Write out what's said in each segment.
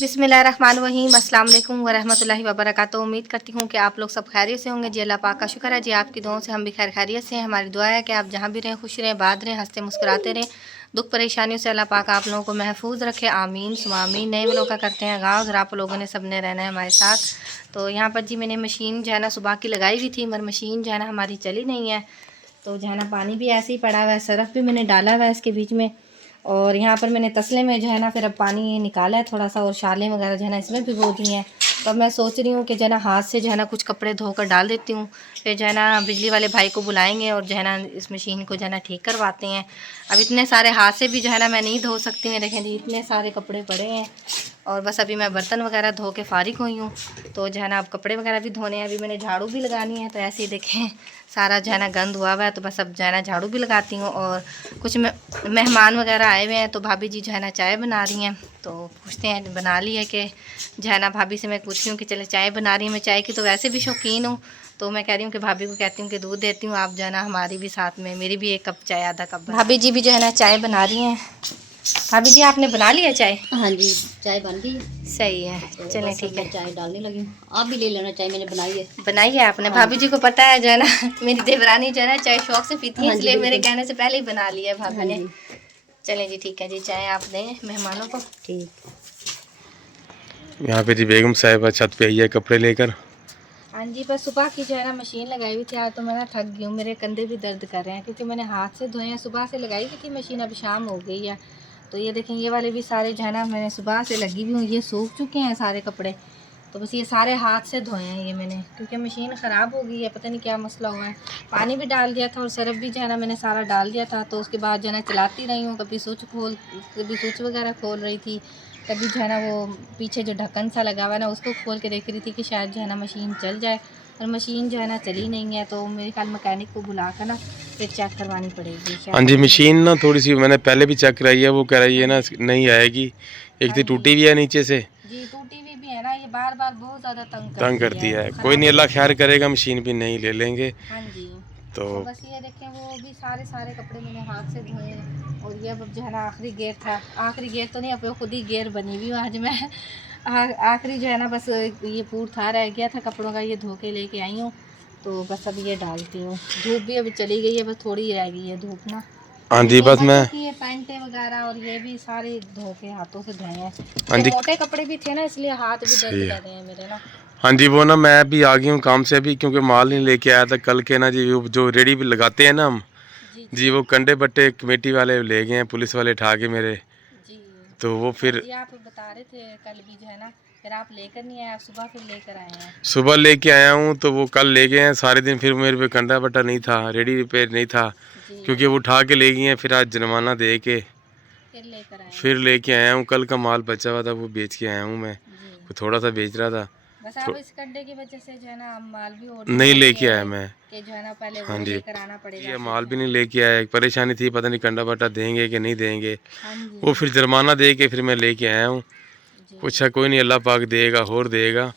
बिस्मिल्लाहिर्रहमानिर्रहीम, अस्सलाम वालेकुम वरहमतुल्लाहि वबरकातुहू। उम्मीद करती हूँ कि आप लोग सब खैरियत से होंगे। जी अल्लाह पाक का शुक्र है जी, आपकी दुआओं से हम भी खैरियत से हैं। हमारी दुआ है कि आप जहाँ भी रहें खुश रहें, बात रहें, हंसते मुस्कुराते रहें। दुख परेशानियों से अल्लाह पाक आप लोगों को महफूज रखे, आमीन सुमा आमीन। नए वालों का करते हैं आगाज़ और आप लोगों ने सब ने रहना है हमारे साथ। तो यहाँ पर जी मैंने मशीन जो है ना सुबह की लगाई हुई थी, मगर मशीन जो है ना हमारी चली नहीं है। तो जो है ना पानी भी ऐसे ही पड़ा हुआ है, सरफ़ भी मैंने डाला हुआ है इसके बीच में। और यहाँ पर मैंने तसले में जो है ना फिर अब पानी निकाला है थोड़ा सा, और शालें वगैरह जो है ना इसमें भिगो दी हैं। तो अब मैं सोच रही हूँ कि जो है ना हाथ से जो है ना कुछ कपड़े धोकर डाल देती हूँ, फिर जो है ना बिजली वाले भाई को बुलाएंगे और जो है ना इस मशीन को जो है ना ठीक करवाते हैं। अब इतने सारे हाथ से भी जो है ना मैं नहीं धो सकती हूँ। देखें जी इतने सारे कपड़े पड़े हैं, और बस अभी मैं बर्तन वगैरह धो के फ़ारिग हुई हूँ। तो जो है ना अब कपड़े वगैरह भी धोने हैं, अभी मैंने झाड़ू भी लगानी है। तो ऐसे ही देखें सारा जो है ना गंद हुआ हुआ है, तो बस अब जो है ना झाड़ू भी लगाती हूँ। और कुछ मेहमान वगैरह आए हुए हैं, तो भाभी जी जो है ना चाय बना रही हैं। तो पूछते हैं बना ली है कि जो है ना भाभी से मैं पूछती हूँ कि चले चाय बना रही है। मैं चाय की तो वैसे भी शौकीन हूँ, तो मैं कह रही हूँ कि भाभी को कहती हूँ कि दूध देती हूँ, आप जो है ना हमारी भी साथ में, मेरी भी एक कप चाय आधा कप। भाभी जी भी जो है ना चाय बना रही हैं। भाभी जी आपने बना लिया चाय? हाँ जी, चाय बन गई। सही है, तो चलें ठीक है। चाय डालने लगी हूँ, आप भी ले लेना, चाय मैंने बनाई है। बनाई है आपने? हाँ भाभी जी को पता है जो है ना मेरी देवरानी जो है ना चाय शौक से पीती है, हाँ इसलिए मेरे कहने से पहले ही बना लिया है भाभी हाँ ने। जी। चलें जी ठीक है जी, चाय आप दें मेहमानों को। ठीक। यहाँ पे जी बेगम साहिबा छत पे आई है कपड़े लेकर। हाँ जी, बस सुबह की जो है ना मशीन लगाई हुई थी आज, तो मैं ना थक गई हूँ, मेरे कंधे भी दर्द कर रहे हैं क्योंकि मैंने हाथ से धोए हैं। सुबह से लगाई हुई थी मशीन, अब शाम हो गई है। तो ये देखें ये वाले भी सारे जो है ना मैंने सुबह से लगी हुई हूँ, ये सूख चुके हैं सारे कपड़े। तो बस ये सारे हाथ से धोए हैं ये मैंने, क्योंकि मशीन ख़राब हो गई है, पता नहीं क्या मसला हुआ है। पानी भी डाल दिया था और सरफ भी जो है ना मैंने सारा डाल दिया था। तो उसके बाद जो है ना चलाती रही हूँ, कभी स्विच वगैरह खोल रही थी, कभी जो है ना वो पीछे जो ढक्कन सा लगा हुआ है ना उसको खोल के देख रही थी कि शायद जो है ना मशीन चल जाए। और मशीन जो है ना चली नहीं है, तो मेरे ख्याल मैकेनिक को बुला कर ना फिर चेक करवानी पड़ेगी। हाँ जी, मशीन ना थोड़ी सी मैंने पहले भी चेक कराई है, वो कह रही है ना नहीं आएगी। एक तो टूटी भी है नीचे से जी, टूटी हुई भी है ना, ये बार बार बहुत ज़्यादा तंग करती है। तो कोई नहीं, अल्लाह खैर करेगा, मशीन भी नहीं ले लेंगे। हाँ जी। तो तो बस ये देखें वो भी सारे कपड़े मैंने हाथ से धोए। और ये अब जो है ना आखिरी गेयर था, आखिरी गेयर तो नहीं, अब खुद ही गेयर बनी हुई हूँ आज मैं। आखिरी जो है ना बस ये पूर था रह गया था कपड़ों का, ये धो के लेके आई हूँ। तो बस अब ये डालती हूँ। धूप भी अभी चली गई है, बस थोड़ी ही रह गई है धूप ना। हाँ जी, बस मैं ये पैंटें वगैरह और ये भी सारे धो के हाथों से धोए हैं। हाँ जी मोटे कपड़े भी थे ना, इसलिए हाथ भी सही दर्द है। कर रहे हैं मेरे ना। हाँ जी, वो ना मैं भी आ गई हूँ काम से अभी, क्योंकि माल नहीं लेके आया था कल के ना जी। वो जो रेडी भी लगाते हैं ना हम जी, वो कंडे बट्टे कमेटी वाले ले गए हैं, पुलिस वाले ठा के मेरे। जी तो वो फिर जी, आप बता रहे थे कल भी जो है ना, फिर आप लेकर नहीं आए, आप सुबह फिर लेकर आए हैं। सुबह लेके आया हूँ, तो वो कल ले गए हैं सारे दिन। फिर मेरे पे कंडा बट्टा नहीं था, रेडी पे नहीं था, जी क्योंकि वो उठा के ले गई हैं। फिर आज जुर्माना दे के फिर लेके आया हूँ। कल का माल बचा हुआ था, वो बेच के आया हूँ मैं। जी। थोड़ा सा बेच रहा था, बस आप इस कंडे की वजह से जो है ना माल भी और नहीं लेके आया मैं। कि जो है ना पहले हाँ वो जी, लेकर आना पड़ेगा। ये माल भी नहीं लेके आया। एक परेशानी थी, पता नहीं कंडा बट्टा देंगे कि नहीं देंगे। हाँ जी। वो फिर जुर्माना दे के फिर मैं लेके आया हूँ। जी। पूछा कोई नहीं, अल्लाह पाक देगा और देगा।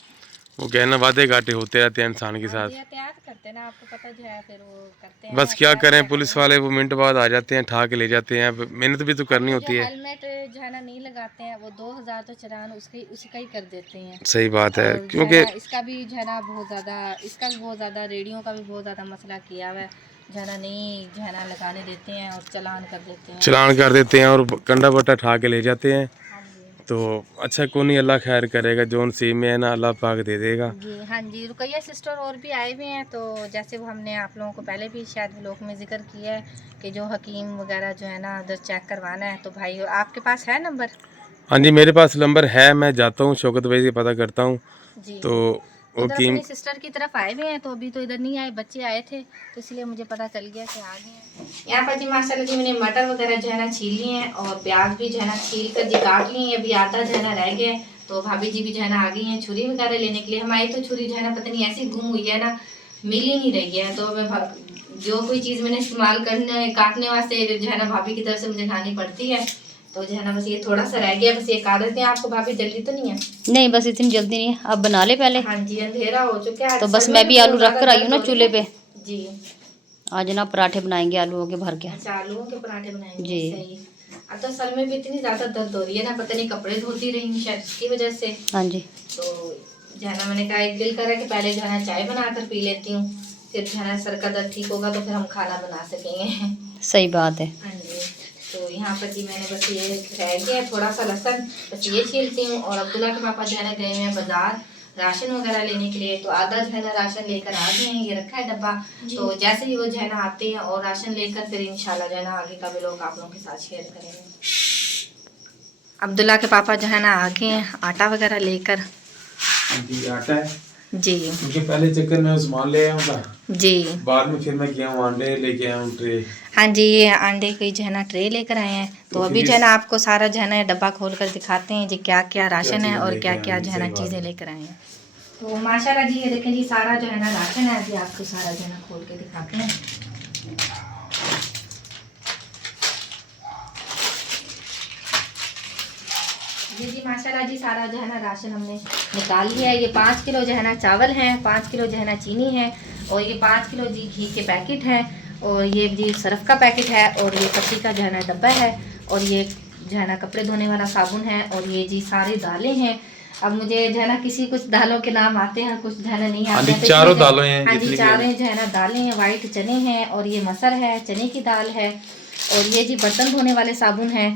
वो कहना वादे घाटे होते रहते हैं इंसान के साथ। एहतियात करते हैं ना, आपको पता जो है, फिर वो करते हैं बस क्या करें, पुलिस वाले वो मिनट बाद आ जाते हैं, ठा के ले जाते हैं। मेहनत भी तो करनी होती है। हेलमेट जो है ना नहीं लगाते हैं, वो 2000 तो चलान उसी का ही कर देते हैं। सही बात है, और क्योंकि इसका भी जो है ना बहुत ज़्यादा, इसका भी बहुत ज़्यादा, रेडियो का भी बहुत ज़्यादा मसला किया हुआ है। जो है ना नहीं जो है ना लगाने देते हैं और चलान कर देते हैं और कंडा बट्टा ठा के ले जाते हैं। हाँ जी। तो अच्छा, कोई नहीं, अल्लाह खैर करेगा, जो नसीब में है ना अल्लाह पाक दे देगा। जी हाँ जी, रुकैया सिस्टर और भी आए हुए हैं। तो जैसे वो हमने आप लोगों को पहले भी शायद व्लॉग में जिक्र किया है कि जो हकीम वगैरह जो है ना उधर चेक करवाना है, तो भाई आपके पास है नंबर? हाँ जी, मेरे पास नंबर है, मैं जाता हूँ शौकत भाई से पता करता हूँ। जी। तो वो उधर कीम अपनी सिस्टर की तरफ आए हुए हैं, तो अभी तो इधर नहीं आए, बच्चे आए थे, तो इसलिए मुझे पता चल गया कि आ गए हैं। यहाँ पर जी माशाल्लाह जी मैंने मटर वगैरह जो है ना छील लिए हैं, और प्याज भी जो है ना छील कर जी काट लिए हैं। अभी आधा जो है ना रह गया है। तो भाभी जी भी जो है ना आ गई हैं छुरी वगैरह लेने के लिए। हमारी तो छुरी जो है ना पता नहीं ऐसी गुम हुई है ना, मिल ही नहीं रही है। तो मैं जो कोई चीज़ मैंने इस्तेमाल करने काटने वास्ते जो है ना भाभी की तरफ से मुझे खानी पड़ती है। तो जो है ना बस ये थोड़ा सा रह गया, बस ये काट देते हैं। आपको भाभी जल्दी तो नहीं है? नहीं, बस इतनी जल्दी नहीं है, आप बना ले पहले। हाँ जी, अंधेरा हो चुका है। तो बस मैं भी आलू रख कर आई हूँ ना चूल्हे पे। जी। आज ना पराठे बनाएंगे आलूओं के भर के। अच्छा, आलूओं के पराठे बनाएंगे। जी। सही। अब तो सर में भी इतनी ज्यादा दर्द हो रही है ना, पता नहीं कपड़े धोती रही हूँ शायद इसकी वजह से। हाँ जी। तो जो है ना मैंने कहा एक दिल करा कि पहले जो है ना चाय बनाकर पी लेती हूँ, फिर जो है ना सर का दर्द ठीक होगा तो फिर हम खाना बना सकेंगे। सही बात है। हाँ जी। तो यहाँ पर जी मैंने बस ये रह गया थोड़ा सा लहसुन, बस ये छीलती हूँ। और अब्दुल्ला के पापा जो है ना गए हैं बाजार राशन वगैरह लेने के लिए, तो आधा जो है ना राशन लेकर आ गए हैं, ये रखा है डब्बा। तो जैसे ही वो जो है ना आते हैं और राशन लेकर, फिर इंशाल्लाह जो है ना आगे का भी लोग आप लोगों के साथ शेयर करेंगे। अब्दुल्ला के पापा जो है ना आ गए हैं आटा वगैरह लेकर। जी आटा है जी क्योंकि पहले चक्कर में सामान ले आया था, जी। बाद में फिर मैं गया हूँ अंडे लेके आया हूँ ट्रे। हाँ जी, ये अंडे की जो है ना ट्रे लेकर आए हैं। तो अभी जो है ना आपको सारा जो है ना डब्बा खोल कर दिखाते हैं जी क्या क्या राशन है और क्या क्या जो है ना चीज़ें लेकर आए हैं। तो माशाल्लाह जी ये देखें जी सारा जो है ना राशन है, अभी आपको सारा जो है ना खोल के दिखाते हैं। ये जी माशाल्लाह जी सारा जो है ना राशन हमने निकाल लिया है। ये 5 किलो जो है ना चावल हैं, 5 किलो जो है ना चीनी है, और ये 5 किलो जी घी के पैकेट हैं, और ये जी सरफ का पैकेट है, और ये पत्ती का जो है ना डब्बा है, और ये जो है ना कपड़े धोने वाला साबुन है, और ये जी सारी दालें हैं। अब मुझे जो है ना किसी कुछ दालों के नाम आते हैं, कुछ जो है ना नहीं आते हैं। तो चारों दालें हैं, हाँ जी चारों जो है ना दालें हैं, वाइट चने हैं, और ये मसर है, चने की दाल है, और ये जी बर्तन धोने वाले साबुन है,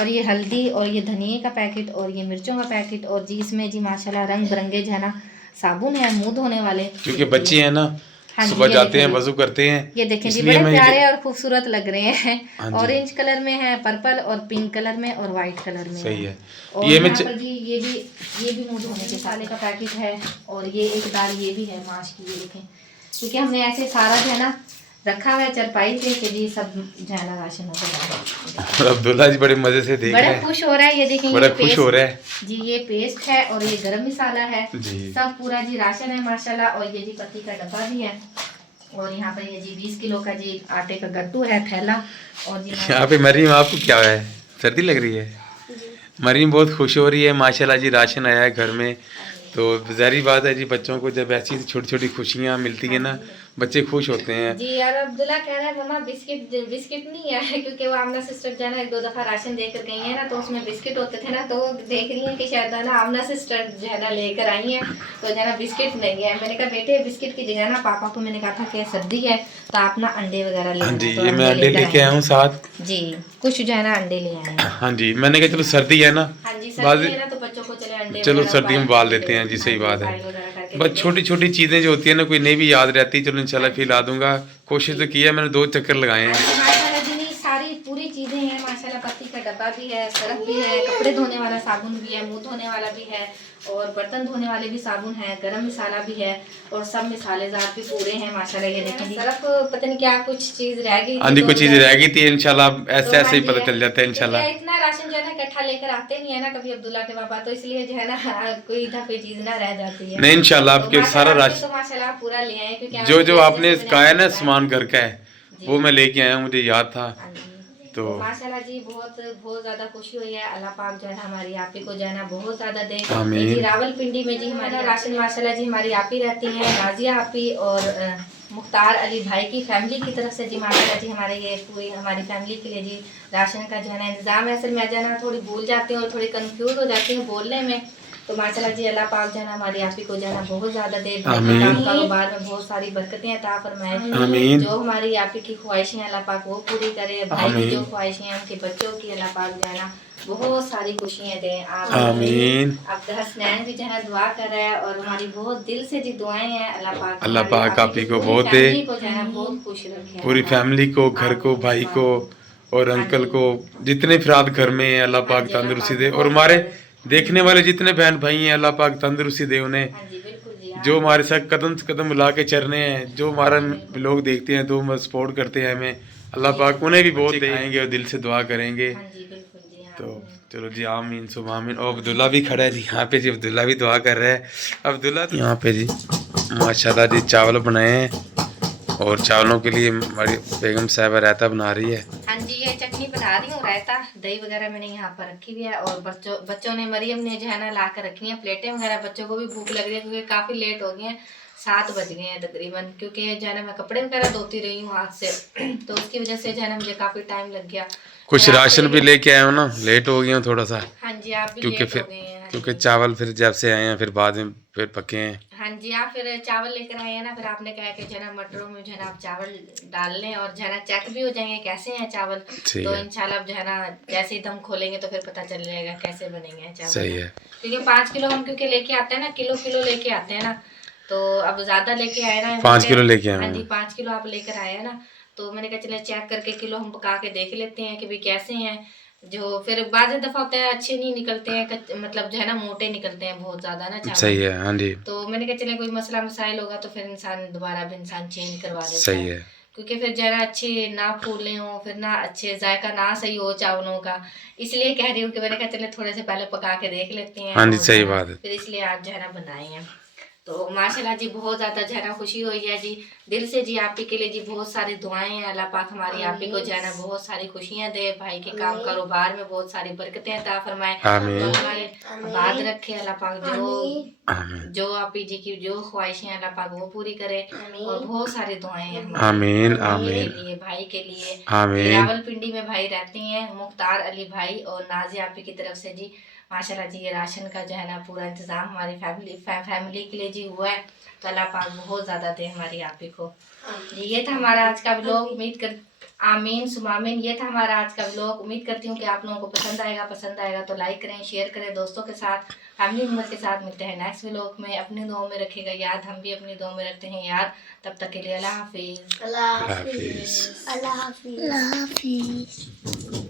और ये हल्दी, और ये धनिए का पैकेट, और ये मिर्चों का पैकेट, और जी इसमें जी माशाल्लाह रंग बिरंगे जो है ना साबुन है मुंह धोने वाले, क्योंकि बच्चे हैं ना हाँ जी, सुबह ये जाते हैं देखें वजू करते हैं। ये देखें जी इसलिए बड़े मैं प्यारे और खूबसूरत लग रहे हैं। हाँ जी। ऑरेंज कलर में है, पर्पल और पिंक कलर में और वाइट कलर में सही है। और ये मैं यहाँ पर जी ये भी मुंह धोने के साले का पैकेट है, और ये एक दाल ये भी है माश की, ये देखें। क्योंकि हमने ऐसे सारा जो है ना रखा हुआ है चरपाई पे कि जी सब जो है ना राशन होगा। अब्दुल्ला जी बड़े मजे से देख रहे बड़ा हैं, खुश हो रहा है। ये देखें बड़ा ये खुश हो रहा है जी, ये पेस्ट है, और ये गरम मसाला है जी। सब पूरा जी राशन है माशाल्लाह। और ये जी पत्ती का डब्बा भी है, और यहाँ पर ये जी 20 किलो का जी आटे का गट्टू है थैला। और जी यहाँ पे मरीम आपको क्या है, सर्दी लग रही है? मरीम बहुत खुश हो रही है माशाल्लाह जी, राशन आया है घर में। तो ज़ाहिर बात है जी, बच्चों को जब ऐसी छोटी छोटी खुशियाँ मिलती हैं ना, बच्चे खुश होते हैं। जी यार अब्दुल्ला कह रहा है मम्मा बिस्किट नहीं है, क्योंकि वो आमना सिस्टर जो है ना 1-2 दफ़ा राशन देकर गई है ना, तो उसमें बिस्किट होते थे ना, तो वो देख रही है कि शायद ना आमना सिस्टर जो है ना लेकर आई है, तो जो है ना बिस्किट नहीं है। मैंने कहा बेटे बिस्किट की जगह ना पापा को मैंने कहा था कि सर्दी है तो आप ना अंडे वगैरह ले हाँ जी, तो ये मैं अंडे लेके आया हूँ साथ जी, कुछ जो है ना अंडे ले आए हैं। हाँ जी, मैंने कहा चलो सर्दी है ना, हाँ जी सर्दी है ना, तो बच्चों को चले अंडे चलो वगैरह सर्दी में उबाल बाल के देते हैं जी, सही बात है। फ्राई वगैरह करके बस छोटी छोटी चीज़ें जो होती है ना, कोई नहीं भी याद रहती, चलो इंशाल्लाह फिर ला दूंगा। कोशिश तो की है मैंने, 2 चक्कर लगाए हैं। माशाल्लाह जी नहीं सारी पूरी चीज़ें हैं माशाल्लाह। पत्ती का डब्बा भी है, सरफ भी है, कपड़े धोने वाला साबुन भी है, मुंह धोने वाला भी है, और बर्तन धोने वाले भी साबुन है, गरम मसाला भी है, और सब मसालेदार भी पूरे हैं माशाल्लाह। ये देखें सरफ पता नहीं क्या कुछ चीज़ रह गई हाँ जी, कुछ चीज़ रह गई थी, इंशाल्लाह ऐसे ऐसे ही पता चल जाता है इंशाल्लाह। इतना राशन जो है ना इकट्ठा लेकर आते नहीं है ना कभी अब्दुल्ला के पापा, तो इसलिए जो है ना कोई कोई चीज़ ना रह जाती है। नहीं इंशाल्लाह आपके सारा राशन तो माशाल्लाह पूरा ले आए, क्योंकि जो जो आपने कहा है ना सामान घर का है वो मैं लेके आया हूँ, मुझे याद था। तो माशाल्लाह जी बहुत बहुत ज़्यादा खुशी हुई है। अल्लाह पाक जो है ना हमारी आपी को जो है ना बहुत ज़्यादा दे। आमीन। जी रावलपिंडी में जी हमारा राशन माशाल्लाह जी हमारी आपी रहती है, नाजिया आपी और मुख्तार अली भाई की फैमिली की तरफ से जी माशाल्लाह जी हमारे ये पूरी हमारी फैमिली के लिए जी राशन का जो है ना इंतज़ाम है। असल में जो है ना थोड़ी भूल जाती हूँ और थोड़ी कंफ्यूज हो जाती हूँ बोलने में, तो माशाल्लाह जी अल्लाह पाक जो है ना हमारी आपी को जो है ना बहुत ज़्यादा दे, कारोबार में बहुत सारी बरकतें अता फरमाए। आमीन। जो हमारी आपी की ख्वाहिशें अल्लाह पाक वो पूरी करे, भाई की जो ख्वाहिशें हैं उनके बच्चों की अल्लाह पाक जो है ना बहुत सारी खुशियाँ दें। आमीन। अब हसनैन भी जो है दुआ कर रहा है, और हमारी बहुत दिल से जी दुआएं हैं अल्लाह पाक आपी को बहुत दे, को जो है ना बहुत खुश रखे, पूरी फैमिली को, घर को, भाई को और अंकल को, जितने अफराद घर में हैं अल्लाह पाक तंदुरुस्ती दे, और हमारे देखने वाले जितने बहन भाई हैं अल्लाह पाक तंदुरुस्ती दे उन्हें। जो हमारे साथ कदम से कदम मिला के चल रहे हैं, जो हमारा लोग देखते हैं, तो सपोर्ट करते हैं हमें, अल्लाह पाक उन्हें भी बहुत देंगे और दिल से दुआ करेंगे। तो चलो जी आमीन सुबह आमीन। और अब्दुल्ला भी खड़ा है जी यहाँ पे जी, अब्दुल्ला भी दुआ कर रहा है। अब्दुल्ला यहाँ पे जी माशाल्लाह जी चावल बनाए हैं, और चावलों के लिए हमारी बेगम साहबा रायता बना रही है। हाँ जी ये चटनी बना रही हूँ, रायता दही वगैरह मैंने यहाँ पर रखी हुई है, और बच्चों ने मरियम ने जो है ना ला कर रखी है प्लेटें वगैरह। बच्चों को भी भूख लग रही है क्योंकि काफ़ी लेट हो गए हैं, 7 बज गए हैं तकरीबन, क्योंकि जो है ना मैं कपड़े वगैरह धोती रही हूँ हाथ से तो उसकी वजह से जो है ना मुझे काफ़ी टाइम लग गया। कुछ राशन भी लेके आया हूँ ना, लेट हो गया हूँ थोड़ा सा, हाँ जी आप भी क्योंकि लेट फिर हो गए हैं। हाँ क्योंकि जी। चावल फिर जब से आए हैं फिर बाद में फिर पके हैं। हाँ जी आप फिर चावल लेकर आए हैं ना, फिर आपने कहा कि जो है ना मटरों में जो है ना आप चावल डाल लें और जो है ना चेक भी हो जाएंगे कैसे हैं चावल। सही तो है। इंशाल्लाह अब जो है ना जैसे ही दम खोलेंगे तो फिर पता चल जाएगा कैसे बनेंगे चावल। सही है। क्योंकि 5 किलो हम क्योंकि लेके आते हैं ना, किलो लेके आते हैं ना, तो अब ज्यादा लेके आए ना 5 किलो लेके आए हाँ हूँ। जी 5 किलो आप लेकर आए हैं ना, तो मैंने कहा चले चेक करके किलो हम पका के देख लेते हैं कि भाई कैसे हैं। जो फिर बाद दफा होता है अच्छे नहीं निकलते हैं, मतलब जो है ना मोटे निकलते हैं बहुत ज्यादा ना चावल। सही है। हाँ जी तो मैंने कहा चले कोई मसला मसाइल होगा तो फिर इंसान दोबारा भी इंसान चेंज करवा देता सही है। क्योंकि फिर जरा अच्छे ना फूले हों, फिर ना अच्छे जायका ना सही हो चावलों का, इसलिए कह रही हूँ कि मैंने कहा चले थोड़े से पहले पका के देख लेते हैं। हाँ जी, और सही जो है ना, बात है। फिर इसलिए आज जो है ना बनाए हैं। तो माशाल्लाह जी बहुत ज़्यादा जो है ना खुशी हुई है जी दिल से जी। आप ही के लिए जी बहुत सारी दुआएं हैं, अल्लाह पाक हमारी आप ही को जो है ना बहुत सारी खुशियां दे, भाई के काम कारोबार में बहुत सारी बरकतें अता फरमाए, आमीन। और हमारे आबाद रखे अल्लाह पाक। आमीन। जो आप ही जी की जो ख्वाहिशें अल्लाह पाक वो पूरी करे, और बहुत सारी दुआएं हैं हमारी आमीन। के आमीन। लिए, भाई के लिए। आमीन। रावलपिंडी में भाई रहते हैं मुख्तार अली भाई और नाजिया आप ही की तरफ से जी माशाल्लाह जी ये राशन का जो है ना पूरा इंतजाम हमारी फैमिली के लिए जी हुआ है। तो अल्लाह पाक बहुत ज़्यादा दे हमारी आप ही को जी। ये था हमारा आज का व्लॉग। उम्मीद कर आमीन सुमामीन। ये था हमारा आज का व्लॉग। उम्मीद करती हूँ कि आप लोगों को पसंद आएगा तो लाइक करें, शेयर करें दोस्तों के साथ, फैमिली मेम्बर के साथ। मिलते हैं नेक्स्ट व्लॉग में। अपनी दुआओं में रखिएगा याद, हम भी अपनी दुआओं में रखते हैं याद। तब तक के लिए अल्लाह हाफिज़। अल्लाह हाफिज़। अल्लाह हाफिज़।